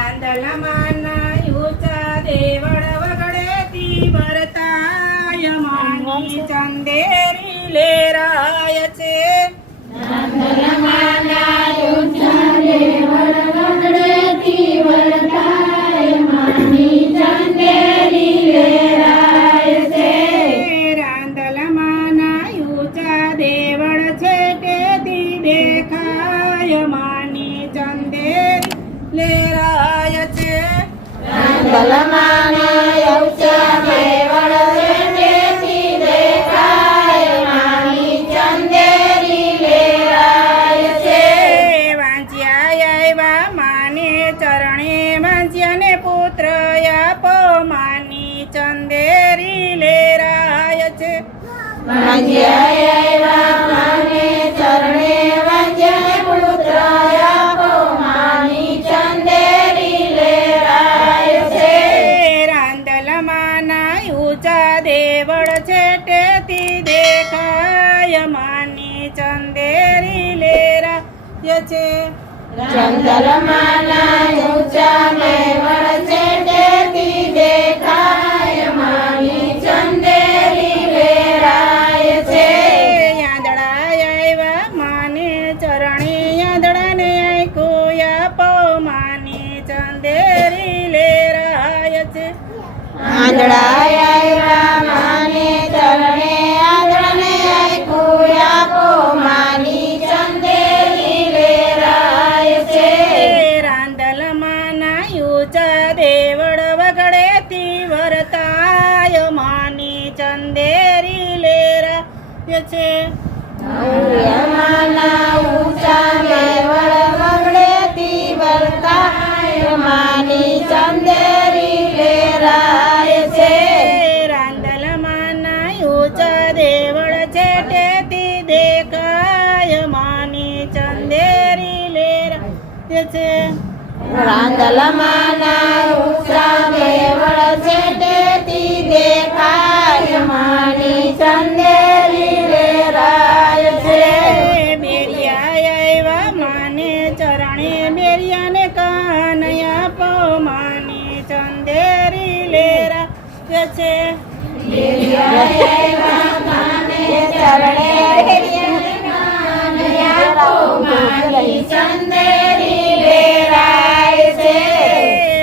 રાંદલમાં ઊંચા દેવળ વગડેતી વરતાય માની ચંદેરી લેરાય છે. રાંદલમાં ઊંચા દેવળ વગડેતી વરતાય માની ચંદેરી લેરાય છે. રાંદલમાં ઊંચા દેવળ છે તેથી દેખાય માની ચંદેરી લેરાય છે. રાંદલમાં ઊંચા દેવળ છે તેથી દેખાય માની ચંદેરી લેરાય છે. વાંચ્યા આવ્યા માને ચરણે વાંચ્યાને પુત્ર આપો માની ચંદેરી લેરાય છે. વાંચ્યા આવ્યા માને ચરણે વાંચ્યાને પુત્ર આપો માની ચંદેરી લેરાય છે. રાંદલમાં ઊંચા દેવળ છે તેથી દેખાય માની ચંદેરી લેરાય છે. રાંદલમાં ઊંચા દેવળ છે તેથી દેખાય માની ચંદેરી લેરાય છે. યાદડા આવ્યા માને ચરણે યાદડાને આંખું આપો માની ચંદેરી લેરાય છે. આંધળા આવ્યા માને ચરણે આંધળાને આંખું આપો માની ચંદેરી લેરાય છે. રાંદલમાં ઊંચા દેવળ વગડેતી વરતાય માની ચંદેરી લેરાય છે. ઊંચા દેવળ વગડેતી વરતાય માની ચંદેરી લેરાય છે. રાંદલમાં ઊંચા દેવળ છે તેથી દેખાય માની ચંદેરી લેરાય છે. રાંદલમાં ઊંચા દેવળ છે તેથી દેખાય માની ચંદેરી લેરાય છે. બેરિયા આવ્યા માને ચરણે બેરિયાને કાન આપો માની ચંદેરી લેરાય છે. બેરિયા આવ્યા માને ચરણે બેરિયાને કાન આપો માની ચંદેરી લેરાય છે.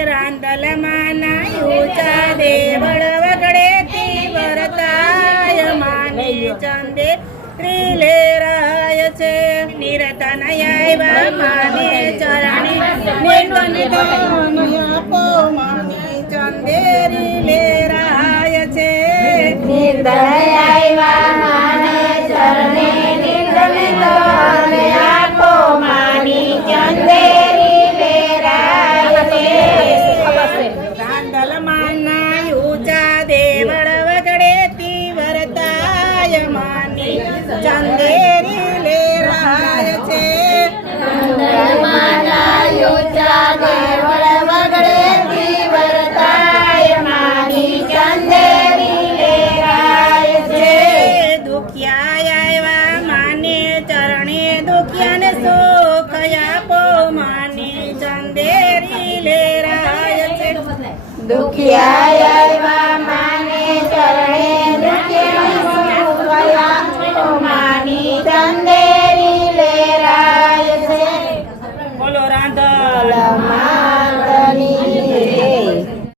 રાંદલમાં ઊંચા દેવળ વગડેતી વરતાય માની ચંદેરી લેરાય છે. નિરતન આવ્યા માને ચરણે નિર્ધન આપો માની ચંદેરી લેરાય છે. નિર્ધન આવ્યા માને ચરણે નિર્ધન આપો માની ચંદેરી લેરાય છે. રાંદલમાં ઊંચા દેવળ વગડેતી વરતાય માની ચંદેરી લેરાય છે. રાંદલમાં ઊંચા દેવળ વગડેતી વરતાય માની ચંદેરી લેરાય છે. દુખિયા આવ્યા માને ચરણે દુખિયાને સુખ આપો માની ચંદેરી લેરાય છે. દુખિયા